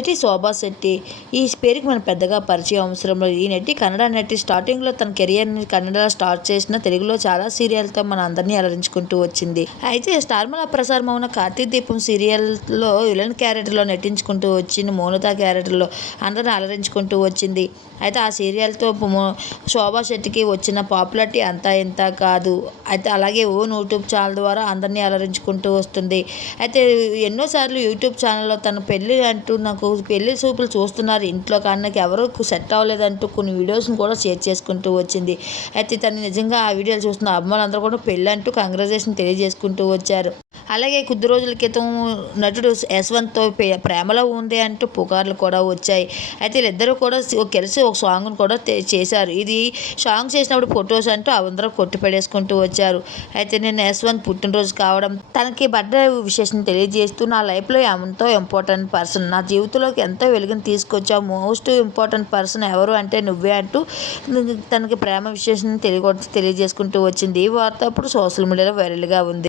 నటి శోభా శెట్టి. ఈ పేరుకి మన పెద్దగా పరిచయం అవసరం లేదు. ఈ నటి కన్నడ నటి స్టార్టింగ్లో తన కెరియర్ని కన్నడలో స్టార్ట్ చేసిన తెలుగులో చాలా సీరియల్తో మన అందరినీ అలరించుకుంటూ వచ్చింది. అయితే స్టార్మల ప్రసారం అవున కార్తీక్ దీపం సీరియల్లో విలన్ క్యారెక్టర్లో నటించుకుంటూ వచ్చింది. మౌనత క్యారెక్టర్లో అందరిని అలరించుకుంటూ వచ్చింది. అయితే ఆ సీరియల్తో శోభా శెట్టికి వచ్చిన పాపులారిటీ అంతా ఇంత కాదు. అయితే అలాగే ఓ యూట్యూబ్ ఛానల్ ద్వారా అందరినీ అలరించుకుంటూ వస్తుంది. అయితే ఎన్నోసార్లు యూట్యూబ్ ఛానల్లో తన పెళ్ళి అంటూ నాకు పెళ్ళి చూపులు చూస్తున్నారు. ఇంట్లో కానీ నాకు ఎవరు సెట్ అవ్వలేదంటూ కొన్ని వీడియోస్ని కూడా షేర్ చేసుకుంటూ వచ్చింది. అయితే తను నిజంగా ఆ వీడియోలు చూస్తున్న అమ్మాయిలందరూ కూడా పెళ్ళి అంటూ కంగ్రాచులేషన్ తెలియజేసుకుంటూ వచ్చారు. అలాగే కొద్ది రోజుల క్రితం నటుడు యశ్వంత్తో ప్రేమలో ఉంది అంటూ పుకార్లు కూడా వచ్చాయి. అయితే వీళ్ళిద్దరూ కూడా కలిసి ఒక సాంగ్ను కూడా చేశారు. ఇది సాంగ్ చేసినప్పుడు ఫొటోస్ అంటూ అందరూ కొట్టిపడేసుకుంటూ వచ్చారు. అయితే నేను యశ్వంత్ పుట్టినరోజు కావడం తనకి బర్త్డే విశేషం తెలియజేస్తూ నా లైఫ్లో ఎంతో ఇంపార్టెంట్ పర్సన్ నా జీవితం జీవితంలోకి ఎంతో వెలుగుని తీసుకొచ్చావు? మోస్ట్ ఇంపార్టెంట్ పర్సన్ ఎవరు అంటే నువ్వే అంటూ తనకి ప్రేమ విశేషం తెలియ తెలియజేసుకుంటూ వచ్చింది. ఈ వార్త అప్పుడు సోషల్ మీడియాలో వైరల్గా ఉంది.